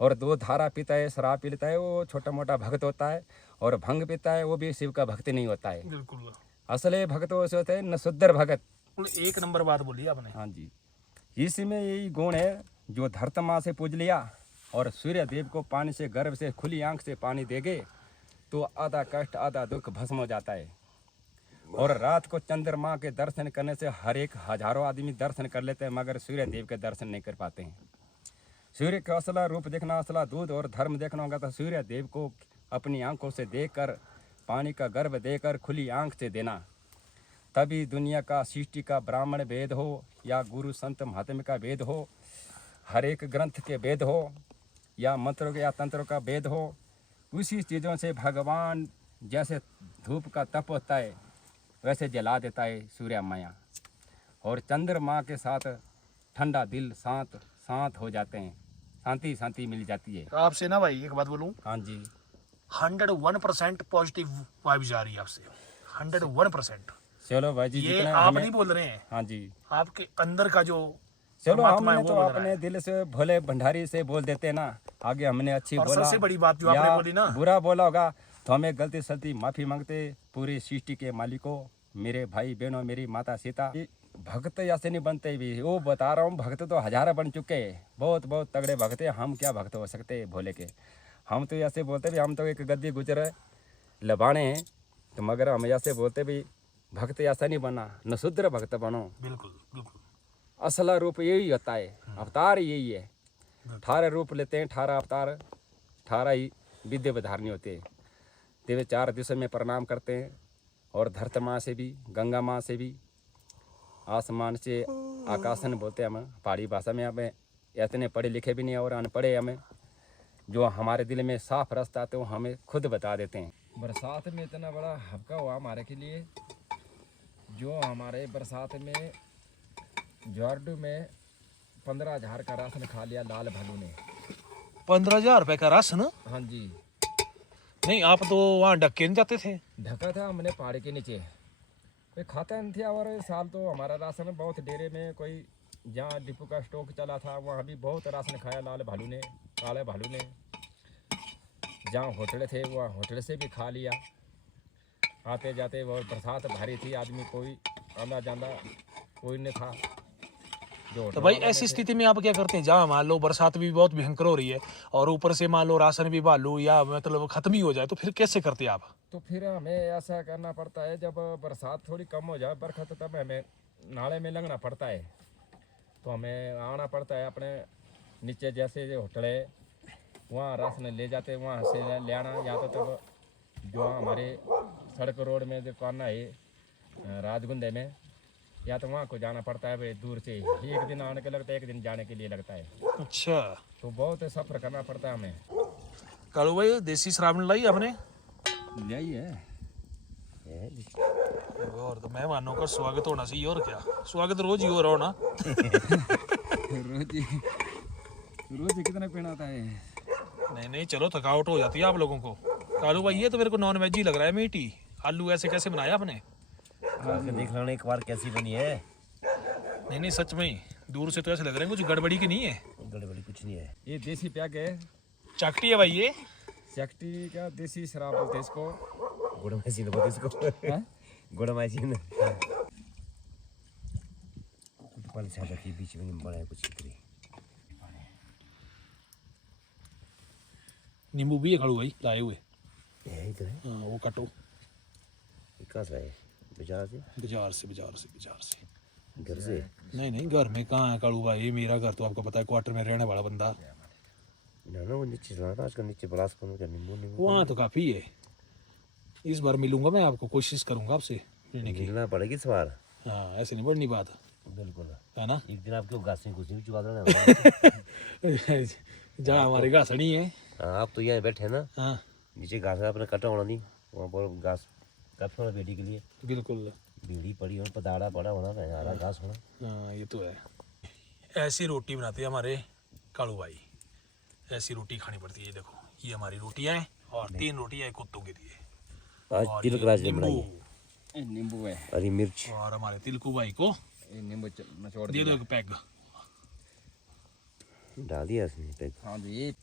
और दो धारा पीता है, शराब पीता है, वो छोटा मोटा भक्त होता है। और भंग पीता है वो भी शिव का भक्त नहीं होता है। बिल्कुल, असली भक्त वो से होते हैं न शुद्ध भगत। एक नंबर बात बोली आपने। हाँ जी, इसमें यही गुण है जो धरती माँ से पूज लिया और सूर्य देव को पानी से गर्भ से खुली आंख से पानी देगे तो आधा कष्ट आधा दुख भस्म हो जाता है। और रात को चंद्रमा के दर्शन करने से हर एक हजारों आदमी दर्शन कर लेते हैं, मगर सूर्य देव के दर्शन नहीं कर पाते हैं। सूर्य का असला रूप देखना, असला दूध और धर्म देखना होगा तो सूर्य देव को अपनी आंखों से देखकर, पानी का गर्भ देकर खुली आंख से देना, तभी दुनिया का सृष्टि का ब्राह्मण वेद हो या गुरु संत महात्मा का वेद हो, हर एक ग्रंथ के वेद हो या मंत्रों या तंत्रों का वेद हो, उसी चीज़ों से भगवान जैसे धूप का तप होता है वैसे जला देता है सूर्य माया। और चंद्रमा के साथ ठंडा दिल शांत शांत हो जाते हैं, शांति शांति मिल जाती है। आपसे ना भाई एक बात बोलूं, हाँ जी, 101% पॉजिटिव वाइब्स आ रही है आपसे, 101%। चलो भाई जी, ये जितना आप हमें, नहीं बोल रहे हैं, हाँ जी, आपके अंदर का जो चलो परमात्मा है हमने वो तो बोल रहा अपने है। दिल से भोले भंडारी से बोल देते ना, आगे हमने अच्छी और बोला सबसे बड़ी बात जो आपने या बोली ना, बुरा बोला होगा तो हमें गलती सलती माफी मांगते। पूरी सृष्टि के मालिकों, मेरे भाई बहनों, मेरी माता सीता, भक्त ऐसे नहीं बनते भी, वो बता रहा हूँ, भक्त तो हजारों बन चुके हैं, बहुत बहुत तगड़े भक्त हैं। हम क्या भक्त हो सकते हैं भोले के? हम तो ऐसे बोलते भी हम तो एक गद्दी गुजर लबाने हैं, तो मगर हम ऐसे बोलते भी भक्त ऐसा नहीं बना, न शुद्र भक्त बनो। बिल्कुल बिल्कुल, असला रूप यही होता है, अवतार यही है। 18 रूप लेते हैं, 18 अवतार, 18 ही विद्या विधारणी होते हैं। देवे 4 दिशा में प्रणाम करते हैं, और धरती माँ से भी, गंगा माँ से भी, आसमान से आकाशन बोलते हैं हम पहाड़ी भाषा में। हमें इतने पढ़े लिखे भी नहीं और अनपढ़े हमें, जो हमारे दिल में साफ रास्ता है तो हमें खुद बता देते हैं। बरसात में इतना बड़ा हबका हुआ हमारे के लिए, जो हमारे बरसात में जॉर्डू में 15,000 का राशन खा लिया लाल भालू ने। 15,000 रुपए का राशन? हाँ जी। नहीं, आप तो वहाँ ढक्के नहीं जाते थे? ढका था हमने पहाड़ के नीचे, कोई खाता नहीं था। और इस साल तो हमारा राशन बहुत डेरे में, कोई जहाँ डिपो का स्टॉक चला था वहाँ भी बहुत राशन खाया लाल भालू ने, काले भालू ने। जहाँ होटल थे वहाँ होटल से भी खा लिया। आते जाते बहुत बरसात भारी थी, आदमी कोई आना जाना कोई नहीं था। तो भाई ऐसी स्थिति में आप क्या करते हैं? जहाँ मान लो बरसात भी बहुत भयंकर हो रही है और ऊपर से मान लो राशन भी भालू या मतलब खत्म ही हो जाए, तो फिर कैसे करते हैं आप? तो फिर हमें ऐसा करना पड़ता है, जब बरसात थोड़ी कम हो जाए बरखत, तब हमें नाले में लगना पड़ता है। तो हमें आना पड़ता है अपने नीचे, जैसे जो होटल है वहाँ राशन ले जाते हैं, वहाँ से ले आना। या तो तब जो हमारे सड़क रोड में दुकान है राजगुंदे में, या तो वहाँ को जाना पड़ता है भाई दूर से। एक दिन आने के लगता है, एक दिन जाने के लिए लगता है। अच्छा, तो बहुत सफ़र करना पड़ता है हमें। कालू भाई देसी शराब नहीं लाई आपने? यही है और तो मेहमानों का स्वागत होना चाहिए, और क्या, स्वागत रोज ही हो रहा हो ना। रोज कितना पीना होता है? नहीं नहीं, चलो थकावट हो जाती है आप लोगों को। कालू भाई ये तो मेरे को नॉन वेज ही लग रहा है, मीठी आलू ऐसे कैसे बनाया आपने? देख लेना एक बार कैसी बनी है। नहीं नहीं, सच में दूर से तो ऐसे लग रहे हैं कुछ गड़बड़ी की नहीं है। गड़बड़ी कुछ नहीं है। ये देसी प्याग है, चाकटी है भाई ये। चकटी क्या देसी शराब बोलते हैं इसको। गुड़ मशीन बोलते इसको। गुड़ मशीन। पल से रखी बीच में बड़ा है कुछ इतनी। नींबू भी है कालू भाई लाए हुए। है इधर है। हाँ वो काटो। कहाँ से है? बाजार से? बाजार से बाजार से बाजार से। घर से? नहीं नहीं, घर में कहाँ है कालू भाई, मेरा घर तो आपको पता है क्वार्टर में रहने वाला बंदा। ना ना वो नीचे चला था आजकल, नीचे बलास का नींबू नींबू। वहाँ तो काफ़ी है। इस बार मिलूंगा मैं आपको, कोशिश करूंगा आपसे मिलने की। मिलना पड़ेगी इस बार। हाँ ऐसे नहीं बढ़नी बात बिल्कुल है ना। एक दिन आपके घास में कुछ भी चुका देना। जहाँ हमारे घासनी है। हाँ आप तो यहाँ बैठे ना, हाँ नीचे घास अपने कटा होना नहीं, वहाँ पर घास काफी होना बेटी के लिए। बिल्कुल। बीड़ी पड़ी हो, पदाड़ा पड़ा होना, हरा घास होना। हाँ ये तो है। ऐसी रोटी बनाते हैं हमारे कालू भाई, ऐसी रोटी खानी पड़ती है। देखो ये हमारी रोटियाँ हैं और 3 रोटियाँ कुत्तों के लिए। आज और तिलक ये राज ने नींबू, बनाई है। नींबू है, हरी मिर्च। और हमारे तिलकू भाई को नींबू निचोड़ दे दो दिया। एक पैग। डाल दिया इसने पैक। हाँ जी,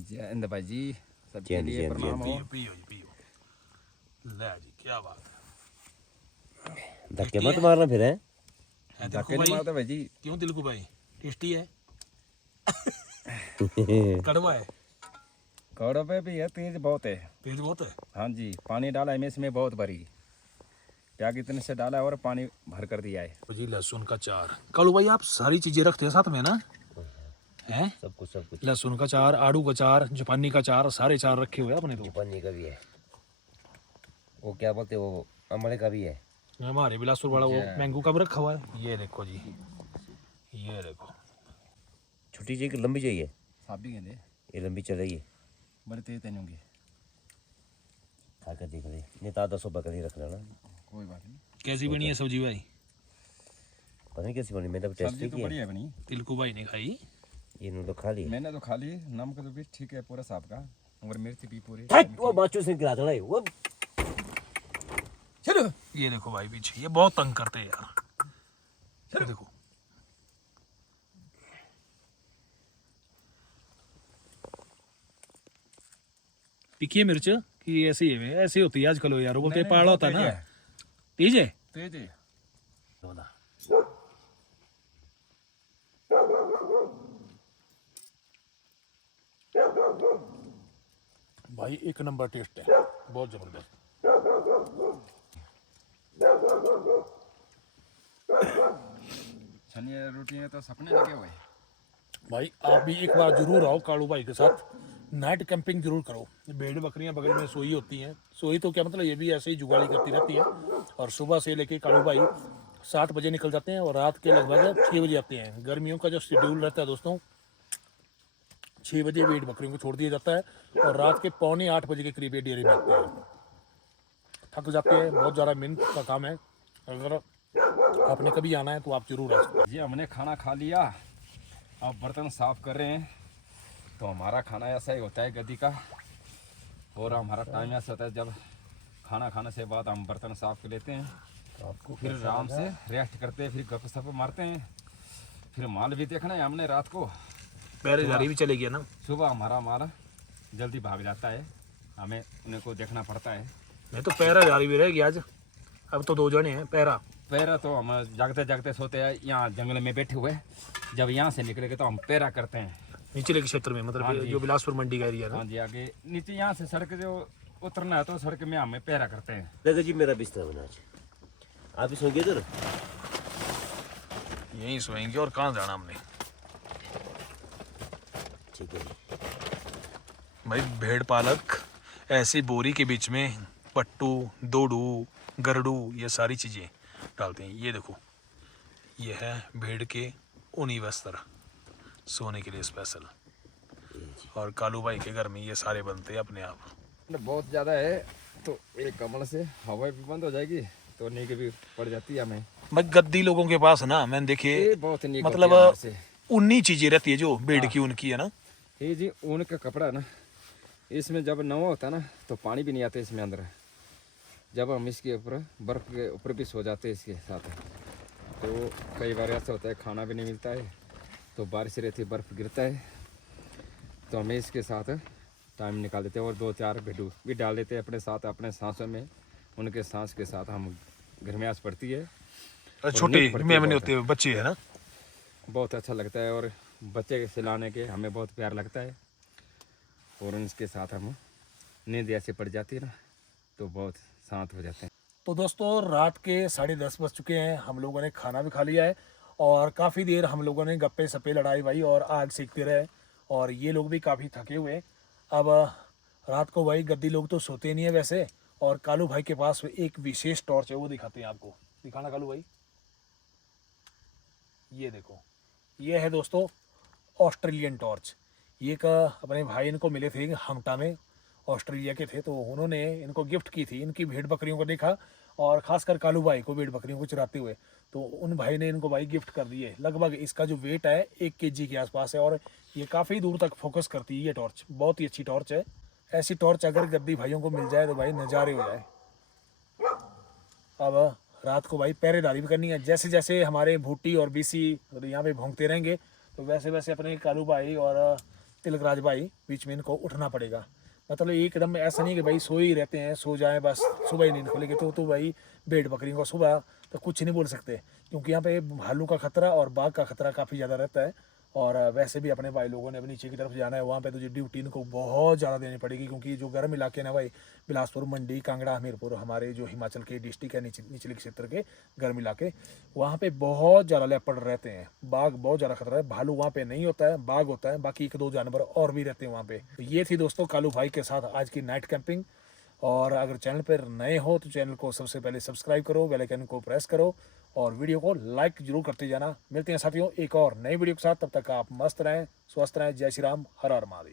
जय हिंद भाई जी, सबके जय हिंद, लिए जय हिंद, प्रणाम हो। पियो पियो जी पियो। ले जी क्या बात है। धक्के मत मारना फिर है। है धक्के तिलकू नहीं भाई? मारते भाई जी। क्यों तिलकू भाई, टेस्टी है? कड़वा है? कड़वे भी है, तेज बहुत है। तेज बहुत है। हाँ जी, पानी डाला है इसमें बहुत भरी, प्याग इतने से डाला है और पानी भर कर दिया है। जी लहसुन का चार। कालू भाई आप सारी चीजें रखते हैं साथ में ना? हैं? सब कुछ। लहसुन का चार, आड़ू का चार, जापानी का चार, सारे चार रखे हुए हैं आपने तो। जापानी का भी है, वो क्या बोलते हैं, वो अमले का भी है। हमारे बिलासपुर वाला वो मैंगो का भी रखा हुआ है। ये देखो जी, ये देखो। छोटी चाहिए कि लंबी चाहिए? साबी गेंदे ये लंबी चलेगी। बड़े तेज तेज होंगे। खा कर देख ले, नहीं तो आधा 100 बकरी रख लेना। कोई बात नहीं। कैसी बनी है सब्जी भाई? पता नहीं कैसी बनी, मैंने टेस्ट सब्जी तो किया। बढ़िया बनी। तिलकू भाई ने खाई। इन्होंने तो खा ली। मैंने तो खा ली, नमक तो भी ठीक है पूरा साफ का, और मिर्च भी पूरी। वो बाचू से गिरा दो वो। चलो ये देखो भाई पीछे, ये बहुत तंग करते हैं यार। ये देखो तीखी है मिर्च कि ऐसी है? ऐसी होती है आजकल यार, वो बोलते हैं पहाड़ा होता है ना। तेज है? तेज है। भाई एक नंबर टेस्ट है, बहुत जबरदस्त। छनिया रोटियां तो सपने लगे हुए। भाई आप भी एक बार जरूर आओ कालू भाई के साथ, नाइट कैंपिंग जरूर करो। भेड़ बकरियां बगल में सोई होती हैं, सोई तो क्या मतलब, ये भी ऐसे ही जुगाड़ी करती रहती है। और सुबह से लेके कालू भाई 7 बजे निकल जाते हैं और रात के लगभग 6 बजे आते हैं। गर्मियों का जो शेड्यूल रहता है दोस्तों, 6 बजे भेड़ बकरियों को छोड़ दिया जाता है और रात के 7:45 बजे के करीब ये डेयरी में आते हैं। थक जाते हैं, बहुत ज़्यादा मेहनत का काम है। अगर आपने कभी आना है तो आप जरूर आ सकते हैं। जी हमने खाना खा लिया, अब बर्तन साफ कर रहे हैं। तो हमारा खाना ऐसा ही होता है गद्दी का, और हमारा टाइम ऐसा होता है जब खाना खाने से बाद हम बर्तन साफ कर लेते हैं, फिर आराम से रेस्ट करते हैं, फिर गपशप मारते हैं, फिर माल भी देखना है हमने रात को। पहरेदारी भी चलेगी ना, सुबह हमारा माल जल्दी भाग जाता है, हमें उन्हें को देखना पड़ता है। नहीं तो पहरेदारी भी रहेगी आज। अब तो 2 जने हैं पहरा। पैरा तो हम जागते जागते सोते हैं यहाँ जंगल में बैठे हुए, जब यहाँ से निकलेंगे तो हम पैरा करते हैं निचले के क्षेत्र में, हाँ मतलब जी। जो बिलासपुर मंडी का एरिया है ना। हाँ जी। आगे नीचे यहाँ से सड़क जो उतरना है तो सड़क में हमें पैरा करते हैं। देखो जी मेरा बिस्तर बना आज, आप ही सोएंगे इधर? यहीं सोएंगे और कहाँ जाना हमने। ठीक है जी। भाई भेड़ पालक ऐसी बोरी के बीच में पट्टू, दोडू, गरडू ये सारी चीज़ें डालते हैं। ये देखो, ये है भेड़ के ऊनी वस्त्र सोने के लिए स्पेशल। और कालू भाई के घर में ये सारे बनते हैं अपने आप। बहुत ज़्यादा है तो एक कमल से हवा भी बंद हो जाएगी तो नींद भी पड़ जाती है हमें। भाई गद्दी लोगों के पास ना मैंने देखे, ये बहुत नींद मतलब होती है हमारे से। उन्नी चीज़ें रहती है जो भेड़ की ऊन की है ना। ये जी ऊन का कपड़ा ना, इसमें जब नवा होता है ना तो पानी भी नहीं आता इसमें अंदर। जब हम इसके ऊपर बर्फ़ के ऊपर भी सो जाते हैं इसके साथ, तो कई बार ऐसा होता है खाना भी नहीं मिलता है, तो बारिश रहती है, बर्फ़ गिरता है, तो हमें इसके साथ टाइम निकाल देते हैं और 2-4 भेड़ू भी डाल देते हैं अपने साथ, अपने सांसों में। उनके सांस के साथ हम गर्मियास पड़ती है। छोटे नींद पड़ती है मेमने बहुत। होते हैं बच्चे है ना। बहुत अच्छा लगता है और बच्चे खिलाने के हमें बहुत प्यार लगता है, और उनके साथ हम नींद ऐसे पड़ जाती है ना तो बहुत शांत हो जाते हैं। तो दोस्तों रात के 10:30 बज चुके हैं, हम लोगों ने खाना भी खा लिया है और काफ़ी देर हम लोगों ने गप्पे सप्पे लड़ाई भाई और आग सेकते रहे, और ये लोग भी काफ़ी थके हुए। अब रात को भाई गद्दी लोग तो सोते नहीं है वैसे, और कालू भाई के पास एक विशेष टॉर्च है, वो दिखाते हैं आपको। दिखाना कालू भाई, ये देखो, ये है दोस्तों ऑस्ट्रेलियन टॉर्च। ये एक अपने भाई इनको मिले थे हमटा में, ऑस्ट्रेलिया के थे, तो उन्होंने इनको गिफ्ट की थी। इनकी भेड़ बकरियों को देखा और खासकर कालू भाई को भेड़ बकरियों को चराते हुए, तो उन भाई ने इनको भाई गिफ्ट कर दिए। लगभग इसका जो वेट है 1 kg के आसपास है, और ये काफ़ी दूर तक फोकस करती है ये टॉर्च। बहुत ही अच्छी टॉर्च है। ऐसी टॉर्च अगर गद्दी भाइयों को मिल जाए तो भाई नज़ारे हो जाए। अब रात को भाई पहरेदारी भी करनी है। जैसे जैसे हमारे भूटी और बीसी यहाँ पे भौंकते रहेंगे तो वैसे वैसे अपने कालू भाई और तिलकराज भाई बीच में इनको उठना पड़ेगा। मतलब एकदम ऐसा नहीं कि भाई सो ही रहते हैं, सो जाएं बस, सुबह ही नींद खुलेगी तो भाई भेड़ बकरियों को सुबह तो कुछ नहीं बोल सकते, क्योंकि यहाँ पे भालू का खतरा और बाघ का खतरा काफ़ी ज़्यादा रहता है। और वैसे भी अपने भाई लोगों ने अब नीचे की तरफ जाना है, वहाँ पे तुझे ड्यूटी इनको बहुत ज़्यादा देनी पड़ेगी, क्योंकि जो गर्म इलाके हैं ना भाई, बिलासपुर, मंडी, कांगड़ा, हमीरपुर, हमारे जो हिमाचल के डिस्ट्रिक्ट है निचले क्षेत्र के गर्म इलाके, वहाँ पे बहुत ज़्यादा लेपर्ड रहते हैं। बाघ बहुत ज़्यादा खतरा है। भालू वहाँ पे नहीं होता है, बाघ होता है, बाकी 1-2 जानवर और भी रहते हैं वहाँ पे। तो ये थी दोस्तों कालू भाई के साथ आज की नाइट कैंपिंग। और अगर चैनल पर नए हो तो चैनल को सबसे पहले सब्सक्राइब करो, बेल आइकन को प्रेस करो और वीडियो को लाइक जरूर करते जाना। मिलते हैं साथियों एक और नई वीडियो के साथ, तब तक आप मस्त रहें, स्वस्थ रहें। जय श्री राम, हर हर महादेव।